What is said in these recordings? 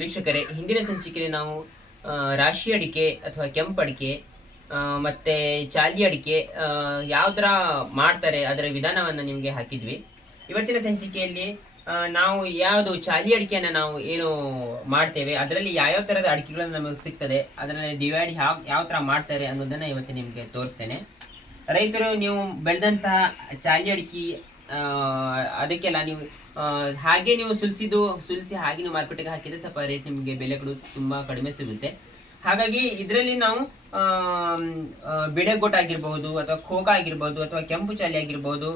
ವೀಕ್ಷಕರೇ, ಹಿಂದಿನ ಸಂಚಿಕೆಯಲ್ಲಿ ನಾವು ರಾಶಿ ಅಡಿಕೆ ಅಥವಾ ಕೆಂಪು ಅಡಿಕೆ ಮತ್ತೆ ಚಾಲಿ ಅಡಿಕೆ ಯಾವ ಥರ ಮಾಡ್ತಾರೆ ಅದರ ವಿಧಾನವನ್ನು ನಿಮಗೆ ಹಾಕಿದ್ವಿ. ಇವತ್ತಿನ ಸಂಚಿಕೆಯಲ್ಲಿ ನಾವು ಯಾವುದು ಚಾಲಿ ಅಡಿಕೆಯನ್ನು ನಾವು ಏನು ಮಾಡ್ತೇವೆ, ಅದರಲ್ಲಿ ಯಾವ್ಯಾವ ಥರದ ಅಡಿಕೆಗಳನ್ನು ನಮಗೆ ಸಿಗ್ತದೆ, ಅದರಲ್ಲಿ ಡಿವೈಡ್ ಯಾವ ಯಾವ ಥರ ಮಾಡ್ತಾರೆ ಅನ್ನೋದನ್ನು ಇವತ್ತು ನಿಮಗೆ ತೋರಿಸ್ತೇನೆ. ರೈತರು ನೀವು ಬೆಳೆದಂತಹ ಚಾಲಿ ಅಡಿಕೆ ಅದಕ್ಕೆಲ್ಲ ನೀವು ಹಾಗೆ ನೀವು ಸುಲಿಸಿದ್ದು, ಸುಲಿಸಿ ಹಾಗೆ ನೀವು ಮಾರ್ಕೆಟಿಗೆ ಹಾಕಿದ್ರೆ ಸ್ವಲ್ಪ ರೇಟ್ ನಿಮಗೆ ಬೆಲೆ ಕೂಡ ತುಂಬಾ ಕಡಿಮೆ ಸಿಗುತ್ತೆ. ಹಾಗಾಗಿ ಇದರಲ್ಲಿ ನಾವು ಬೆಡೆಗೋಟ ಆಗಿರ್ಬೋದು ಅಥವಾ ಖೋಖ ಆಗಿರ್ಬೋದು ಅಥವಾ ಕೆಂಪು ಚಾಲಿ ಆಗಿರ್ಬೋದು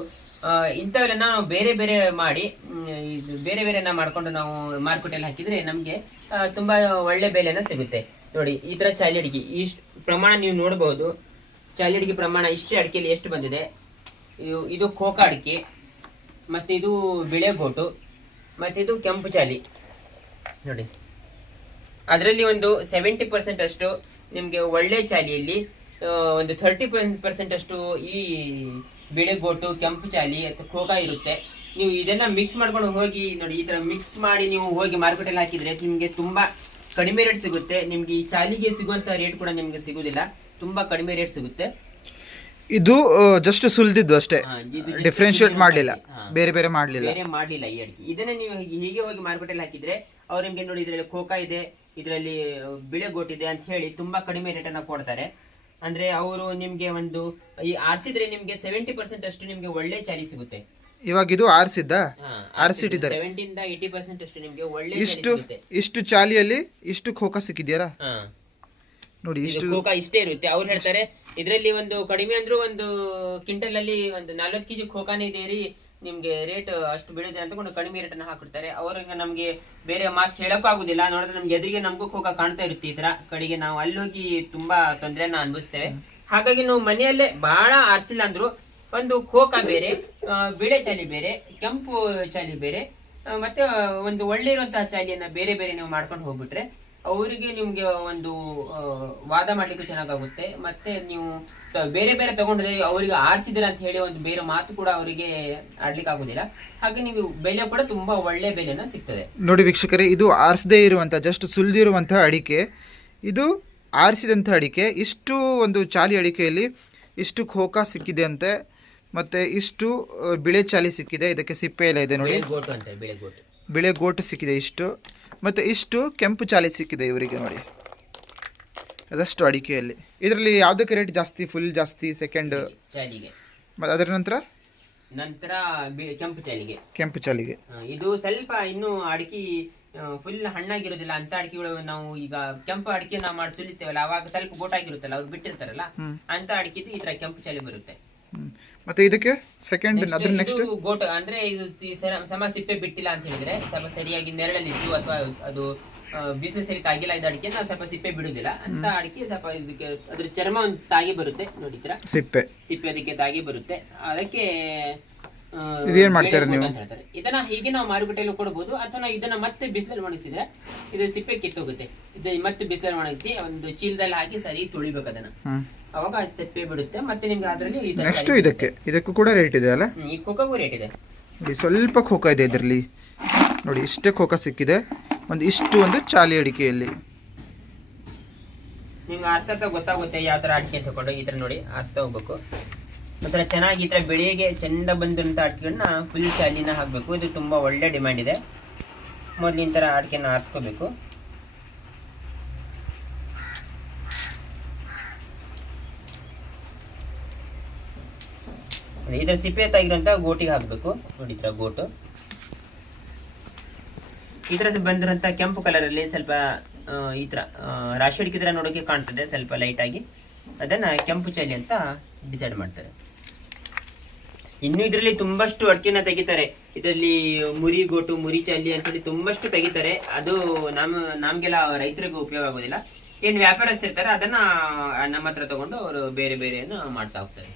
ಇಂಥವೆಲ್ಲ ನಾವು ಬೇರೆ ಬೇರೆ ಮಾಡಿ ಬೇರೆ ಬೇರೆನ ಮಾಡ್ಕೊಂಡು ನಾವು ಮಾರುಕಟ್ಟೆಯಲ್ಲಿ ಹಾಕಿದ್ರೆ ನಮಗೆ ತುಂಬಾ ಒಳ್ಳೆ ಬೆಲೆನ ಸಿಗುತ್ತೆ. ನೋಡಿ, ಈ ಥರ ಚಾಲಿ ಅಡಿಕೆ, ಇಷ್ಟು ಪ್ರಮಾಣ ನೀವು ನೋಡಬಹುದು ಚಾಲಿ ಅಡಿಗೆ ಪ್ರಮಾಣ ಇಷ್ಟೇ ಅಡಿಕೆಯಲ್ಲಿ ಎಷ್ಟು ಬಂದಿದೆ? ಇದು ಖೋಖ ಅಡಿಕೆ. ಮತ್ತೆ ಇದು ಬಿಳೆ ಗೋಟು ಮತ್ತೆ ಇದು ಕೆಂಪು ಚಾಲಿ ನೋಡಿ. ಅದರಲ್ಲಿ ಒಂದು ಸೆವೆಂಟಿ ಪರ್ಸೆಂಟ್ ಅಷ್ಟು ನಿಮಗೆ ಒಳ್ಳೆ ಚಾಲಿಯಲ್ಲಿ ಒಂದು ಥರ್ಟಿ ಪರ್ಸೆಂಟ್ ಅಷ್ಟು ಈ ಬಿಳೆಗೋಟು, ಕೆಂಪು ಚಾಲಿ ಅಥವಾ ಖೋಗ ಇರುತ್ತೆ. ನೀವು ಇದನ್ನ ಮಿಕ್ಸ್ ಮಾಡ್ಕೊಂಡು ಹೋಗಿ, ನೋಡಿ, ಈ ತರ ಮಿಕ್ಸ್ ಮಾಡಿ ನೀವು ಹೋಗಿ ಮಾರ್ಕೆಟಲ್ಲಿ ಹಾಕಿದ್ರೆ ನಿಮಗೆ ತುಂಬಾ ಕಡಿಮೆ ರೇಟ್ ಸಿಗುತ್ತೆ. ನಿಮ್ಗೆ ಈ ಚಾಲಿಗೆ ಸಿಗುವಂತ ರೇಟ್ ಕೂಡ ನಿಮಗೆ ಸಿಗೋದಿಲ್ಲ. ತುಂಬಾ ಕಡಿಮೆ ರೇಟ್ ಸಿಗುತ್ತೆ. ಇದು ಜಸ್ಟ್ ಸುಲ್ದಿದ್ದು ಅಷ್ಟೇ. ಹಾ, ಇದು just ಡಿಫ್ರೆನ್ಶಿಯೇಟ್ ಮಾಡಲಿಲ್ಲ. ಹಾ. ಬೇರೆ ಬೇರೆ ಮಾಡಲಿಲ್ಲ. ಬೇರೆ ಮಾಡ್ಲಿಲ್ಲ ಈ ಅಡಿಕೆ. ಇದನ್ನ ನೀವು ಹೀಗೆ- ಹೀಗೆ ಹೋಗಿ ಮಾರುಕಟ್ಟೆಯಲ್ಲಿ ಹಾಕಿದ್ರೆ ಅವ್ರು ನಿಮ್ಗೆ ನೋಡಿ ಇದರಲ್ಲಿ ಕೋಕಾ ಇದೆ ಇದರಲ್ಲಿ ಬಿಳೆ ಇದೆ ಅಂತ ಹೇಳಿ ತುಂಬಾ ಕಡಿಮೆ ರೇಟ್ ಅನ್ನ ಕೊಡ್ತಾರೆ. ಅಂದ್ರೆ ಅವರು ನಿಮ್ಗೆ ಒಂದು ಈ ಆರ್ಸಿದ್ರೆ ನಿಮ್ಗೆ ಸೆವೆಂಟಿ ಪರ್ಸೆಂಟ್ ಅಷ್ಟು ನಿಮ್ಗೆ ಒಳ್ಳೆ ಚಾಲಿ ಸಿಗುತ್ತೆ. ಇವಾಗ ಇದು ಆರಿಸಿದ್ದ? ಆರಿಸಿಟ್ಟಿದ್ದಾರೆ. ಸೆವೆಂಟಿಂದ ಏಯ್ಟಿ ಪರ್ಸೆಂಟ್ ಅಷ್ಟು ನಿಮ್ಗೆ ಒಳ್ಳೆ ಚಾಲಿ ಇಷ್ಟು ಸಿಗುತ್ತೆ. ಇಷ್ಟು ಚಾಲಿಯಲ್ಲಿ ಇಷ್ಟು ಖೋಖ ಸಿಕ್ಕಿದ್ಯಲ್ಲ ಹಾ. ನೋಡಿ ಇಷ್ಟು ತೂಕ ಇಷ್ಟೇ ಇರುತ್ತೆ. ಅವ್ರು ಹೇಳ್ತಾರೆ ಇದರಲ್ಲಿ ಒಂದು ಕಡಿಮೆ ಅಂದ್ರು ಒಂದು ಕ್ವಿಂಟಲ್ ಅಲ್ಲಿ ಒಂದು ನಲ್ವತ್ತು ಕೆಜಿ ಖೋಖಾನೇ ಇದೆ ರೀ. ನಿಮ್ಗೆ ರೇಟ್ ಅಷ್ಟು ಬೀಳಿದೆ ಅಂತ ಕೊಂಡು ಕಡಿಮೆ ರೇಟ್ ಅನ್ನ ಹಾಕಿರ್ತಾರೆ ಅವ್ರಿಗೆ ನಮ್ಗೆ ಬೇರೆ ಮಾತು ಹೇಳಕ್ಕೂ ಆಗುದಿಲ್ಲ. ನೋಡಿದ್ರೆ ನಮ್ಗೆ ಎದುರಿಗೆ ನಮಗೂ ಖೋಖಾ ಕಾಣ್ತಾ ಇರುತ್ತೆ ಈ ತರ ಕಡೆಗೆ ನಾವು ಅಲ್ಲಿ ಹೋಗಿ ತುಂಬಾ ತೊಂದರೆಯನ್ನ ಅನುಭವಿಸ್ತೇವೆ. ಹಾಗಾಗಿ ನಾವು ಮನೆಯಲ್ಲೇ ಬಹಳ ಆರಿಸಿಲ್ಲ ಅಂದ್ರು ಒಂದು ಖೋಖಾ ಬೇರೆ ಬಿಳೆ ಚಾಲಿ ಬೇರೆ ಕೆಂಪು ಚಾಲಿ ಬೇರೆ ಮತ್ತೆ ಒಂದು ಒಳ್ಳೆ ಇರುವಂತಹ ಚಾಲಿಯನ್ನ ಬೇರೆ ಬೇರೆ ನೀವು ಮಾಡ್ಕೊಂಡು ಹೋಗ್ಬಿಟ್ರೆ ಅವರಿಗೆ ನಿಮಗೆ ಒಂದು ವಾದ ಮಾಡ್ಲಿಕ್ಕೆ ಚೆನ್ನಾಗಾಗುತ್ತೆ. ಮತ್ತೆ ನೀವು ಬೇರೆ ಬೇರೆ ತಗೊಂಡ್ರೆ ಅವರಿಗೆ ಆರಿಸಿದ್ರ ಅಂತ ಹೇಳಿ ಒಂದು ಬೇರೆ ಮಾತು ಕೂಡ ಅವರಿಗೆ ಆಡ್ಲಿಕ್ಕೆ ಆಗುದಿಲ್ಲ ಹಾಗೆ ನೀವು ಬೆಲೆ ಕೂಡ ತುಂಬಾ ಒಳ್ಳೆ ಬೆಲೆನ ಸಿಗ್ತದೆ. ನೋಡಿ ವೀಕ್ಷಕರೇ ಇದು ಆರಿಸದೇ ಇರುವಂತಹ ಜಸ್ಟ್ ಸುಲಿದಿರುವಂಥ ಅಡಿಕೆ. ಇದು ಆರಿಸಿದಂಥ ಅಡಿಕೆ. ಇಷ್ಟು ಒಂದು ಚಾಲಿ ಅಡಿಕೆಯಲ್ಲಿ ಇಷ್ಟು ಖೋಖಾ ಸಿಕ್ಕಿದೆ ಅಂತೆ ಮತ್ತೆ ಇಷ್ಟು ಬಿಳೆ ಚಾಲಿ ಸಿಕ್ಕಿದೆ. ಇದಕ್ಕೆ ಸಿಪ್ಪೆ ಎಲ್ಲ ಇದೆ ನೋಡಿ. ಬೆಳೆ ಗೋಟು ಸಿಕ್ಕಿದೆ ಇಷ್ಟು. ಮತ್ತು ಇಷ್ಟು ಕೆಂಪು ಚಾಲಿ ಸಿಕ್ಕಿದೆ ಇವರಿಗೆ ನೋಡಿ. ಅದಷ್ಟು ಅಡಿಕೆಯಲ್ಲಿ. ಇದರಲ್ಲಿ ಯಾವುದಕ್ಕೆ ರೇಟ್ ಜಾಸ್ತಿ ಫುಲ್ ಜಾಸ್ತಿ ಸೆಕೆಂಡ್ ಚಾಲಿಗೆ ಮತ್ತು ಅದರ ನಂತರ? ನಂತರ ಕೆಂಪು ಚಾಲಿಗೆ ಕೆಂಪು ಚಾಲಿಗೆ ಇದು ಸ್ವಲ್ಪ ಇನ್ನು ಅಡಿಕೆ ಫುಲ್ ಹಣ್ಣಾಗಿರೋದಿಲ್ಲ. ಅಂತ ಅಡಿಕೆಗಳು ನಾವು ಈಗ ಕೆಂಪು ಅಡಿಕೆ ನಾವು ಮಾಡಿ ಸುಲಿತೇವಲ್ಲ ಅವಾಗ ಸ್ವಲ್ಪ ಗೋಟಾಗಿರುತ್ತಲ್ಲ ಅವ್ರು ಬಿಟ್ಟಿರ್ತಾರಲ್ಲ ಅಂತ ಅಡಿಕೆದು ಈ ತರ ಕೆಂಪು ಚಾಲಿ ಬರುತ್ತೆ. ಮತ್ತೆ ಇದಕ್ಕೆ ಸೆಕೆಂಡ್ ಅದ್ರ ನೆಕ್ಸ್ಟ್ ಇದು ಗೋಟ್ ಅಂದ್ರೆ ಇದು ಸಮ ಸಿಪ್ಪೆ ಬಿಟ್ಟಿಲ್ಲ ಅಂತ ಹೇಳಿದ್ರೆ ಸ್ವಲ್ಪ ಸರಿಯಾಗಿ ನೆರಳಲ್ಲಿ ಇತ್ತು ಅಥವಾ ಅದು ಬಿಸ್ನೆಸ್ ಸರಿ ತಾಗಿಲ್ಲ ಇದ್ದ ಅಡಿಕೆ ನಾವು ಸ್ವಲ್ಪ ಸಿಪ್ಪೆ ಬಿಡುದಿಲ್ಲ ಅಂತ ಅಡಿಕೆ ಸ್ವಲ್ಪ ಇದಕ್ಕೆ ಅದ್ರ ಚರ್ಮ ಒಂದು ತಾಗಿ ಬರುತ್ತೆ ನೋಡಿದ್ರ ಸಿಪ್ಪೆ. ಸಿಪ್ಪೆ ಅದಕ್ಕೆ ತಾಗಿ ಬರುತ್ತೆ. ಅದಕ್ಕೆ ಇದೇನ್ ಮಾಡ್ತಾರೆ ನೀವು? ಇದನ್ನ ಹೀಗೆ ನಾವು ಮಾರುಕಟ್ಟೆಯಲ್ಲಿ ಕೊಡಬಹುದು ಅಥವಾ ನಾವು ಇದನ್ನ ಮತ್ತೆ ಬಿಸಿಲಲ್ಲಿ ಒಣಗಿಸಿದ್ರೆ ಇದು ಸಿಪ್ಪೆ ಕಿತ್ತೋಗುತ್ತೆ. ಇದು ಮತ್ತೆ ಬಿಸಿಲಲ್ಲಿ ಒಣಗಿಸಿ ಒಂದು ಚೀಲದಲ್ಲಿ ಹಾಕಿ ಸರಿ ತುಳಿಬೇಕು ಅದನ್ನ. ಅವಾಗ ಸಿಪ್ಪೆ ಬಿಡುತ್ತೆ ಮತ್ತೆ ನಿಮ್ಗೆ ಅದರಲ್ಲಿ ನೆಕ್ಸ್ಟ್ ಇದಕ್ಕೆ. ಇದಕ್ಕೂ ಕೂಡ ರೇಟ್ ಇದೆ ಅಲ್ಲ? ಈ ಕೊಕ್ಕಗೂ ರೇಟ್ ಇದೆ. ನೋಡಿ ಸ್ವಲ್ಪ ಖೋಖ ಇದೆ ಇದರಲ್ಲಿ. ನೋಡಿ ಇಷ್ಟೇ ಖೋಖ ಸಿಕ್ಕಿದೆ. ಒಂದು ಇಷ್ಟು ಒಂದು ಚಾಲಿ ಅಡಿಕೆಯಲ್ಲಿ. ನಿಮ್ಗೆ ಆರ್ಸತ್ತ ಗೊತ್ತಾಗುತ್ತೆ ಯಾವ ಥರ ಅಡಿಕೆ ತಗೊಂಡು ಈ ಥರ ನೋಡಿ ಆರಿಸ್ತಾ ಹೋಗ್ಬೇಕು. ಒಂಥರ ಚೆನ್ನಾಗಿ ಈ ತರ ಬೆಳೆಗೆ ಚೆಂದ ಬಂದಿರೋಂಥ ಅಡಿಕೆಗಳನ್ನ ಫುಲ್ ಚಾಲಿನ ಹಾಕಬೇಕು. ಇದು ತುಂಬಾ ಒಳ್ಳೆ ಡಿಮ್ಯಾಂಡ್ ಇದೆ. ಮೊದಲಿನ ಥರ ತರ ಅಡಿಕೆನ ಆರಿಸ್ಕೋಬೇಕು. ಇದರ ಸಿಪ್ಪೆ ತಾಗಿರೋಂಥ ಗೋಟಿಗೆ ಹಾಕಬೇಕು. ನೋಡಿ ಈ ತರ ಗೋಟು ಈ ತರ ಬಂದಿರೋಂಥ ಕೆಂಪು ಕಲರ್ ಅಲ್ಲಿ ಸ್ವಲ್ಪ ಈ ತರ ರಾಶಿ ಹಿಡಿಕಿದ್ರೆ ನೋಡೋಕೆ ಕಾಣ್ತದೆ ಸ್ವಲ್ಪ ಲೈಟ್ ಆಗಿ. ಅದನ್ನ ಕೆಂಪು ಚಾಲಿ ಅಂತ ಡಿಸೈಡ್ ಮಾಡ್ತಾರೆ. ಇನ್ನು ಇದರಲ್ಲಿ ತುಂಬಷ್ಟು ಅಡಿಕೆನ ತೆಗಿತಾರೆ. ಇದರಲ್ಲಿ ಮುರಿ ಗೋಟು ಮುರಿ ಚಾಲಿ ಅಂತೇಳಿ ತುಂಬಷ್ಟು ತೆಗಿತಾರೆ. ಅದು ನಮ್, ನಮ್ಗೆಲ್ಲ ರೈತರಿಗೂ ಉಪಯೋಗ ಆಗೋದಿಲ್ಲ. ಏನ್ ವ್ಯಾಪಾರಸ್ಥರು ಇರ್ತಾರೆ ಅದನ್ನ ನಮ್ಮ ಹತ್ರ ತಗೊಂಡು ಅವರು ಬೇರೆ ಬೇರೆಯನ್ನು ಮಾಡ್ತಾ ಹೋಗ್ತಾರೆ.